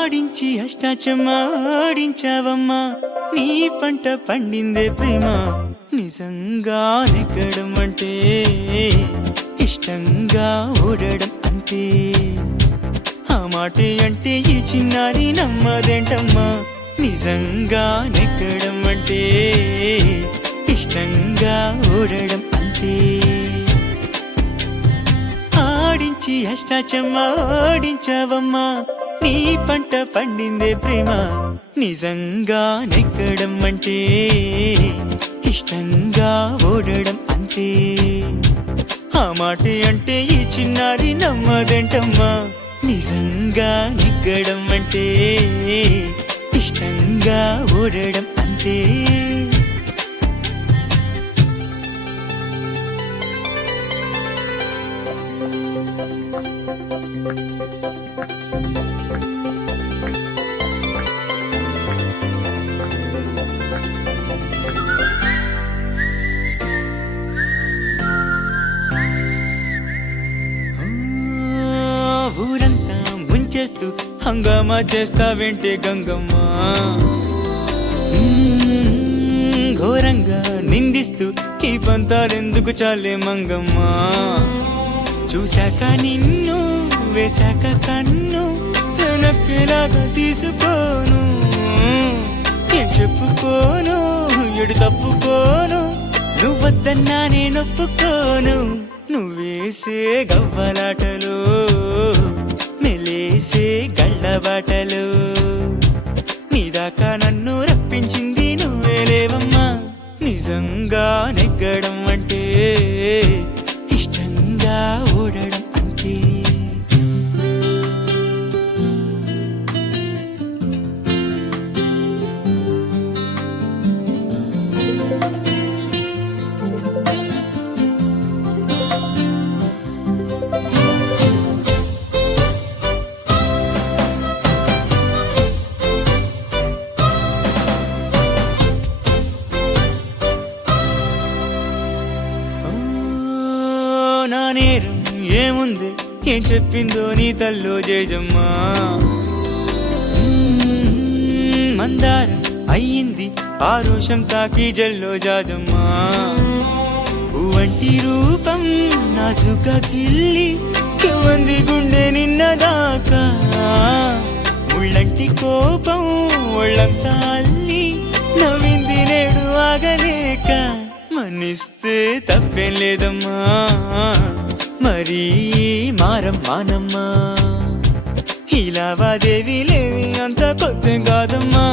ఆడించి అష్టాచమాడించావమ్మా నీ పంట పండిందే ప్రేమ నిజంగా నెగ్గడం అంటే ఇష్టంగా ఓడడం అంతే ఆ మాటే అంటే ఈ చిన్నారి నమ్మదేంటమ్మా నిజంగా నెగ్గడం అంటే ఇష్టంగా ఓడడం అంతే ఆడించి అష్టాచమాడించావమ్మా నీ పంట పండిందే ప్రేమ నిజంగా నెగ్గడం అంటే ఇష్టంగా ఓడడం అంతే ఆ మాటే అంటే ఈ చిన్నారి నమ్మదేంటమ్మా నిజంగా నెగ్గడం అంటే ఇష్టంగా ఓడడం అంతే ఊరంతా ముంచేస్తూ హంగామా చేస్తావేంటే గంగమ్మ ఘోరంగా నిందిస్తూ ఈ పంతాలెందుకు చాలే మంగమ్మ చూశాక నిన్ను వేశాక కన్ను నక్కేలాగా తీసుకోను ఏం చెప్పుకోను ఎడు తప్పుకోను నువ్వొద్దన్నా నేనొప్పుకోను నువ్వేసే గవ్వలాటలు మెలేసే గళ్ళబాటలు నీదాకా నన్ను రప్పించింది నువ్వేలేవమ్మా నిజంగా నెగ్గడం అంటే ఇష్టంగా ఓడడం అంతే నా నేరం ఏముంది ఏం చెప్పిందో నీ తల్లో జేజమ్మా మందారం అయ్యింది ఆ రోషం తాకి జల్లో జాజమ్మా పువ్వంటి రూపం నాజుగా కిల్లి కవంది గుండె నిన్నదాకా ముళ్ళంటి కోపం ఒళ్ళంతా అల్లి నవ్వింది నేడు ఆగలేక మన్నిస్తే తప్పేం లేదమ్మా మరీ మానమ్మా ఈ లావాదేవీలేవి అంత కొత్త కాదమ్మా